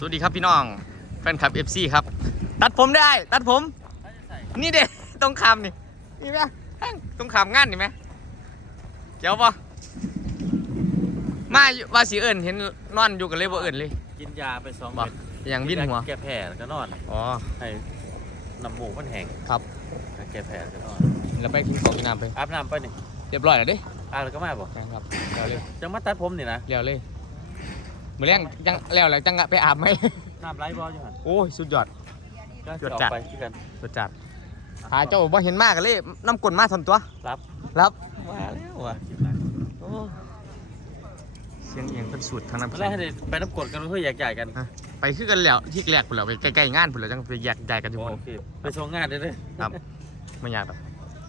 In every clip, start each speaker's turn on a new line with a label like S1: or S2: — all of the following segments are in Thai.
S1: สวัสดีครับพี่น้องแฟนคลับ FC ครับตัดผมได้ตัดผมนี่เด็ตรงคำนี่ไหมตรงคำงานนี่ไหมเจ้าปะมาว่าสีเอิญเห็นนอนอยู่กันเลยบ่เอิญเลย
S2: กินยาไป2 เม็ด
S1: อย่างวิ่นหัว
S2: แก้แผลก็นอน
S1: อ๋อ
S2: ให้น้ำมูกมันแห้ง
S1: ครับ
S2: แก้แผลก็นอน
S1: แล้วไปกินของกินน้ำไป
S2: อาบน้ำไปนี่
S1: เรียบร้อยแล้วดิ
S2: แล้วก็มาบ่
S1: ครับเร็วเลย
S2: จังมาตัดผมนี่นะ
S1: เร็วเลยมือแรงจังแล้วแหละจังไปอาบไหม
S2: น้ำไหลบ่อยู่หั่น
S1: โอ้ยสุดยอด
S2: สุดจัดไปคือกัน
S1: สุดจัดหาเจ้าบ่เห็นมากกันเลยน้ำกลนมาทำตัว
S2: รับ
S1: มาแล้วว่ะโอ้เสียงเอียงเป็นสูตรทางน้ำแข็ง
S2: ไปน้ำกรดกันเพื่อแยกย้ายกัน
S1: ไปคือกันแล้วที่แรกพุ่นแล้วไปใกล้ๆงานพุ่นแล้วจังไปแยกย้ายกันอยู่พุ่น
S2: ไปส่งงานได้เลย
S1: ครับไม่ยากครับ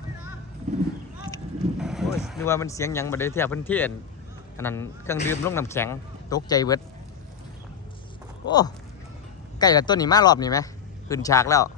S1: โอ้ยนึกว่ามันเสียงหยังบ่ได้เทียบเพิ่นเทียนอันนั้นเครื่องดื่มลงน้ำแข็งตกใจเบิดโอ้ใกล้แล้วต้นนี้มารอบนี้ไหมขึ้นฉากแล้ว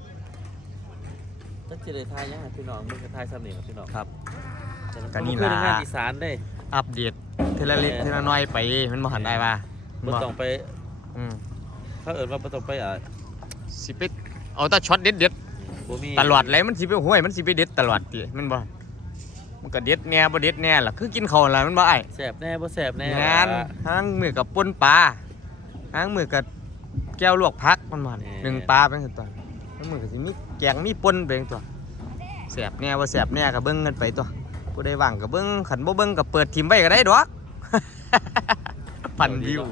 S2: ตั้งใจเลยทายยังไงพี่น้องมึงจะทายซ้ำนี่ครับพี่น้อง
S1: ครับ
S2: กันนี่นะงานอีสานได้
S1: อัปเดตเทละเล็กเทละน้อยไปมันบ่หันได้ป่ะ
S2: บ่ต้องไปถ้าว่าบ่ต้องไป
S1: สิไปเอาแต่ช็อตเด็ดตลอดเลยมันสิไปห้วยมันสิไปเด็ดตลอดติมันบ่มันก็เด็ดแน่บ่เด็ดแน่ล่ะคือกินข้าวล่ะมันบ่อ้าย
S2: แซ่บแน่บ่แซ่บแน่
S1: งานหางมือกับป่นปลาหางมือกับแก้วลวกผักมันบ่1ปลาเป็นตัวหางมือก็สิมีแกงมีป่นเป็นตัวแซ่บแน่บ่แซ่บแน่ก็เบิ่งกันไปตัวผู้ใดว่างก็เบิ่งขันบ่เบิ่งก็เปิดทิมไว้ก็ได้ดอกปั่นวิว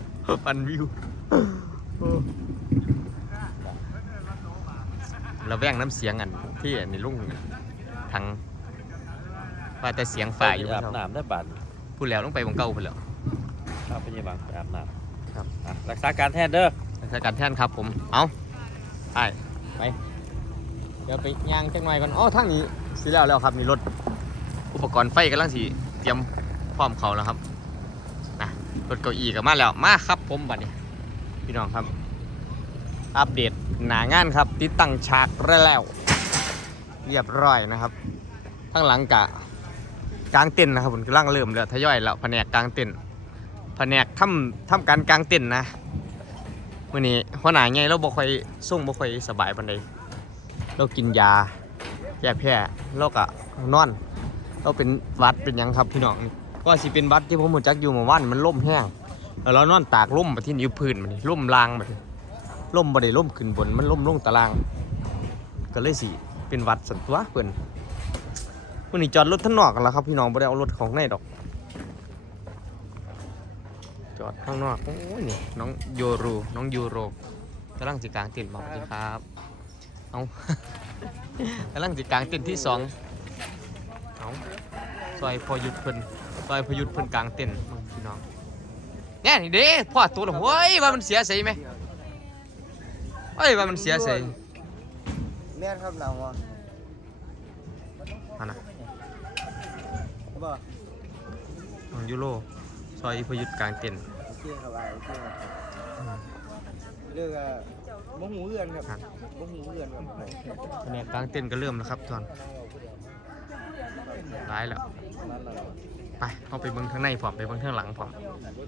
S1: แล้วแว่งน้ำเสียงอันที่อันนี้ลุงทั้งว่าแต่เสียงฝ่ายอยู่
S2: อาบน้ำได้บาด
S1: พูดแล้วต้องไปวงเก่าพูดแล้ว
S2: ครับไปยังบางไปอาบน้
S1: ำครับ
S2: รักษาการแทนเด้อ
S1: รักษาการแทนครับผมเอาไปเดี๋ยวไปย่างจังหน่อยก่อนอ๋อทางนี้สิแล้วครับมีรถอุปกรณ์ไฟกำลังสิเตรียมพร้อมเขาแล้วครับนะรถเก้าอี้ก็มาแล้วมาครับผมบัดนี้พี่น้องครับอัปเดตหน้างานครับติดตั้งฉากแล้วเรียบร้อยนะครับข้างหลังกางเต็นท์นะครับผมกำลังเริ่มแล้วทยอยแล้วแผนกกางเต็นท์แผนกทำการกางเต็นท์นะวันนี้หัวหน้าไงเราบ่ค่อยส่งบ่ค่อยสบายปานใดเรากินยาแก้แพ้เราก็นอนเราเป็นวัดเป็นยังครับพี่น้องก็สิเป็นวัดที่ผมรู้จักอยู่เมื่อวานมันล่มแห้งแล้วเรานอนตากล่มไปที่นิ้วพื้นมันนี่ล่มลางแบบล่มบ่ได้ล่มขึ้นบนมันล่มลงตารางก็เลยสิเป็นวัดสันตัวเพิ่นวันนี้จอดรถข้างนอกกันแล้วครับพี่น้องไม่ได้เอารถของในดอกจอดข้างนอกโอ้ยนี่น้องยูโรกำลังจิกลางเต็นท์บอกดีครับเอากำลังจิกลางเต็นท์ที่2เอาซอยพยุทธเพิ่นกลางเต็นท์พี่น้องเนี่ยนี่เด้พ่อตัวละเฮ้ยว่ามันเสียใส่ไหมเฮ้ยว่ามันเสียใส่
S3: แม่ครับเราอ่ะ
S1: นะของยูโรซอยพยุทธกลางเต็นท์
S3: โอเคครับโอเคเรื่องบ่หูเอื้อนครับบ่หูเอื้อนครับ
S1: เนี่ยกลางเต็นท์ก็เริ่มแล้วครับตอนร้ายแล้วไปเอาไปเบิ้งข้างในพร้อมไปเบิ้งข้างหลังพร้อม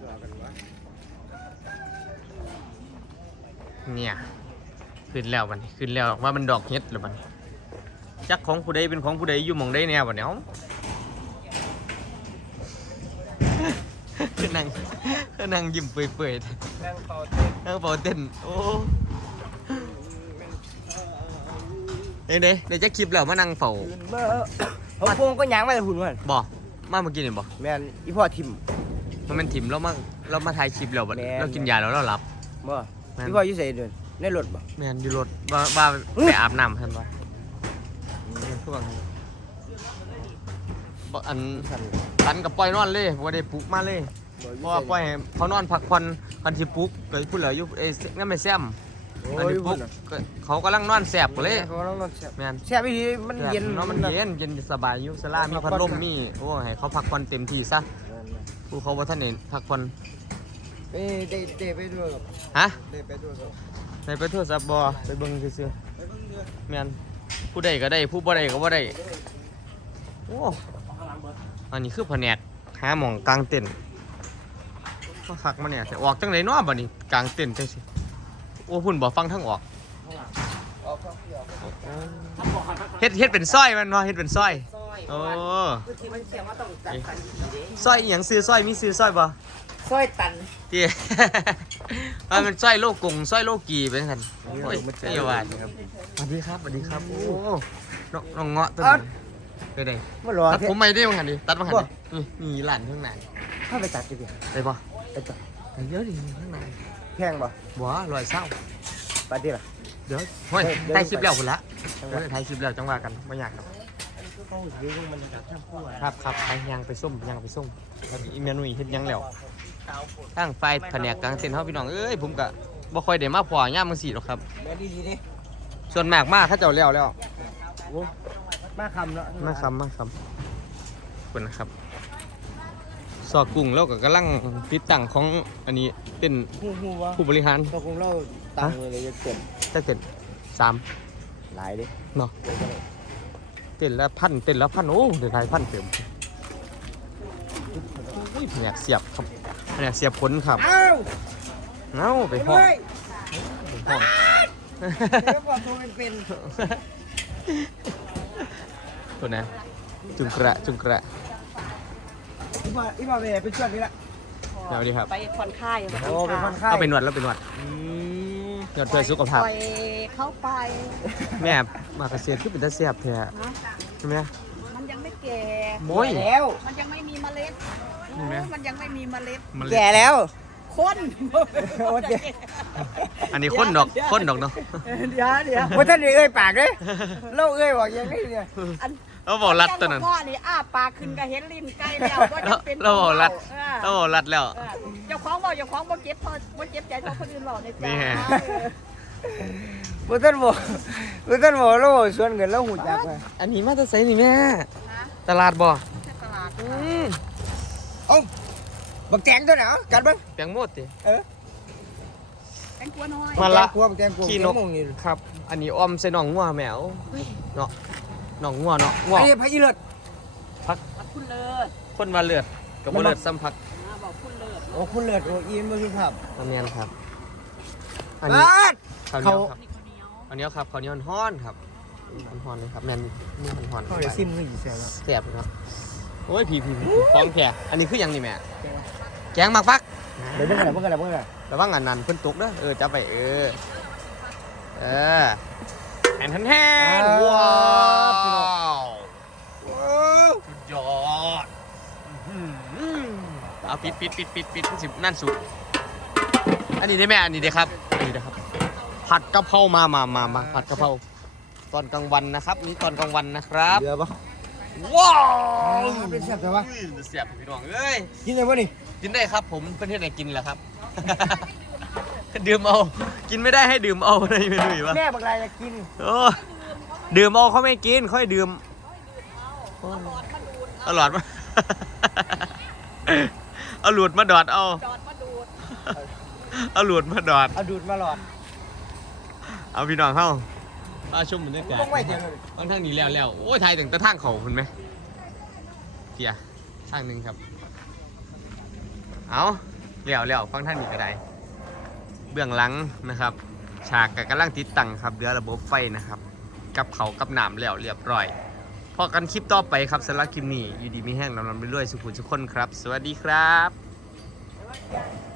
S1: เนี่ยขึ้นแล้วบัดนี้ขึ้นแล้วว่ามันดอกเห็ดหรือบัดนี้จักของผู้ใดเป็นของผู้ใดอยู่หม่องใดแน่บัดนี้นั่งยิ้มเปื่อยๆนั่งเป่าเต้นโอ้เดี๋ยวจะคลิปแล้วมานั่งเป่า
S3: เขาโป่งก็ยางมาหุ่นมัน
S1: บ่มาเมื่อกี้นี่บ่
S3: แม่นอีพ่อทิม
S1: มันเป็นทิมแล้วมาถ่ายคลิปแล้วบัดเรากินยาแล้วเราหลับ
S3: บ่อีพ่ออยู่ไสเดินในรถบ่
S1: แม่นอยู่รถว่าไปอาบน้ำท่านบ่คือว่าอันตันกับปล่อยนอนเลยบ่ได้ปลุกมาเลยเพราะว่าปล่อยเขานอนพักผ่อนคันสิปลุกก็พูดแล้วอยู่งั้นไม่แซมอันนี้ปลุกเขากำลังนอนแสบเลย
S3: เขากำลังนอนแสบ
S1: แม่น
S3: แสบอีทีมันเย็น
S1: มันเย็นสบายอยู่ศาลามีพัดลมมีโอ้ให้เขาพักผ่อนเต็มที่ซะผู้เขาบ่ทันเห็นพักผ่อน
S3: ได้ไปด้วยครับ
S1: ฮะ
S3: ได้ไปด้วยครับ
S1: ได้ไปโทรศัพท์บ่ไปเบิ่งซื่อๆแม่นผู้ใดก็ได้ผู้บ่ได้ก็บ่ได้โอ้อันนี้คือแผนกหาหม่องกลางเต็นท์ก็คักมาเนี่ยแต่ออกจังได๋เนาะบัดนี้กลางเต็นท์จังซี่โอ้พุ่นบ่ฟังทั้งออก
S3: ออกข้างเดียว
S1: เฮ็ดเป็นสร้อยมันบ่เฮ็ดเป็นสร้อย
S3: ซอย
S1: โอ้
S3: คือที่มันเขียนว่าต้องจัดกันดีๆเด้
S1: สร้อยอหยังซื้อสร้อยมีซื้อสร้อยบ่
S3: ซอยตัน
S1: เตี้ย มันสร้อยโลกงสร้อยโลกีเป็นกันโอ้ยไม่ยาวาดครับสวัสดีครับสวัสดีครับโอ้น้องเงาะต้นนี้เป็นไง
S3: มันรอ
S1: ตัดผมไม่ได้มั้งหันดิตัดมั้งหันดินี่หลานข้างใน
S3: ถ้าไปตัดจะเปลี่ยน
S1: ได้ปะ
S3: ไปตัด
S1: เยอะดิข้างใน
S3: แพงป่ะ
S1: บัวลอยเศร้า
S3: ไปดิล่ะ
S1: เดี๋ยวเฮ้ยไทยคลิปแล้วคุณละเดี๋ยวไทยคลิปแล้วจังว่ากันไม่อยากครับ
S3: เข้าเรื่องมันจะทำพูด
S1: ครับไปยังไปส้มยังไปส้มแล้วอีเมนุยเฮ็ดยังแล้วตั้งไฟแผนกกลางเต็นท์เฮาพี่น้องเอ้ยผมก็บ่ค่อยได้มาพอย่ามมื้อ4หรอกครับ
S3: แม่ดีดิ
S1: ส่วนมากมาเขาเจ้าแล้ว
S3: โอ้มาคำเนาะ
S1: มาคำขอบคุณนะครับสอดกุ้งแล้วก็กำลังติดตั้งของอันนี้เป็น
S3: หูวะ
S1: ผู้บริหาร
S3: เราคงเล่าตังเลยจะเต็ม
S1: จะเต็น
S3: หลายดิ
S1: 3เนาะเต็นละพันโอ้เดี๋ยวหลายพันเต็มอุ้ยแผนกเสียบครับแผนกเสียบผลครับ
S3: อ้าว
S1: เอ้าไปห้อง
S3: เฮ้ย
S1: ไปห้อง
S3: เดี๋ยวบอกตัวเป็น
S1: คนนะจุงกระ
S3: อีบอเวเป็นช่วงนี้ละ
S1: เดี๋ยวดีครับ
S4: ไปผ่อนคลาย
S3: โอ้เป็นคนไข้
S1: เอาเป็นหนวดแล้วเป็นหนวดหนวดเพื่อสุขภาพ
S4: ปล่อยเข้าไป
S1: แม่มากระเสียคือเป็นตาเสียบแท้ใช่ไหม
S4: มันยังไม่แก่
S1: โอ้ย
S3: แล้ว
S4: มันยังไม่มีเมล็ด
S1: นี่ไหม
S4: มันยังไม่มีเมล็ด
S1: มันเลย
S3: แก่แล้ว
S4: คน
S3: โอเค
S1: อันนี้ข้นดอกเนาะ
S4: เดี๋ยว
S3: ว่าท่านเอ้ยปากเลยเล่าเอ้ยบอกยังไงเนี่ย
S1: เราบอกรัดตัวนั้น
S4: พ่อนี่อ้าปากขึ้นก็เห็นลิ้นใกล้แล้วว่าจะเป็น
S1: เราบอกรัด
S4: เออ
S1: เราบอกรัดแล้ว
S4: เออเจ้าของบอกเจ้าของบ่เจ็บพอบ่เจ็บใจเท่าคนอื่นบอกในใจ
S1: นี่ไง
S3: ว่าท่านบอกเราส่วนเงินเราหูจักเลย
S1: อันนี้มาแตะไซนี่แม่ตลาดบ่
S4: ตลาด
S3: เอ้าบักแตงตัวไหนกัดบ้าง
S1: แตงโมดติ
S4: แตงกวน้อย
S1: มาละ
S3: บักแตงกลัว
S1: ขี้นก
S3: นี่
S1: ครับ อันนี้ออมใส่หนองงัวแมวเนาะหนองงัวเนาะงัว
S3: ไอ้พายเลือด
S4: บักคุณเลิศ
S1: คนมาเลือดกับบ่เลือดซ้ำพัก
S4: บอกคุณเลิศ
S3: โอ้คุณเลือดโอ้อีนมาคือครับ
S1: อันนี้ครับ อันนี้
S3: เขา
S1: ข้าวเหนียวครับ
S4: นี่ข้าวเหนียว
S1: อันนี้ครับข้าวเหนียวฮ้อนครับฮ้อนเลยครับแม่นนี่ฮ้อน
S3: เขาได้ซิมมือกี่แสนแล้ว
S1: แซ่บครับโอ้ยพี่ฟ้องแค่อันนี้คือหยังนี่แม่แกงหมักฟัก
S3: เดี๋ยวเพิ่งกัน
S1: ระวังอันนั้นเพิ่นตกเด้อจับไปแอนแทนว้าวสุดยอดเอาปิดสินั่นสุดอันนี้ได้ไหมอันนี้ได้ครับอันนี้ได้ครับผัดกะเพรามาผัดกะเพราตอนกลางวันนะครับนี่ตอนกลางวันนะครับ
S3: เดือปะ
S1: ว้าว
S3: เป็นแซ่บแต่ว่า
S1: เสียบพี่น้องเอ้ย
S3: กินได้ปะนี่
S1: กินได้ครับผมเพื่อนที่ไหนกินแหละครับ ดื่มเอากินไม่ได้ให้ดื่มเอาอะไรไม่รู้อีกวะ
S3: แม่บักลายจะกิน
S1: โอ้ดื่มเอาเขาไม่กินค่อยดื่มเอาหลอดมา เอาหลวดมาดอดเอา
S4: จอดมาดูด
S1: เอาหลวดมาดอด
S3: เอาดูดมาหลอด
S1: เอาพี่น้องเข้าเอาชมบรรยากาศ
S3: ต้องไว้เดี๋ยวเลย
S1: บางทางนี้แล้วโอ้ยไทยถึงตะทางเขาคุณไหมเทียทางหนึ่งครับเอาแล้วฟังท่านนี้ก็ได้เบื้องหลังนะครับ ฉากกำลังติดตั้งครับเรือระบบไฟนะครับ กับเขากับน้ำแล้วเรียบร้อยพอกันคลิปต่อไปครับสำหรับคลิปนี้อยู่ดีมีแห้งลำไปเรื่อยสุขุมทุกคนครับ สวัสดีครับ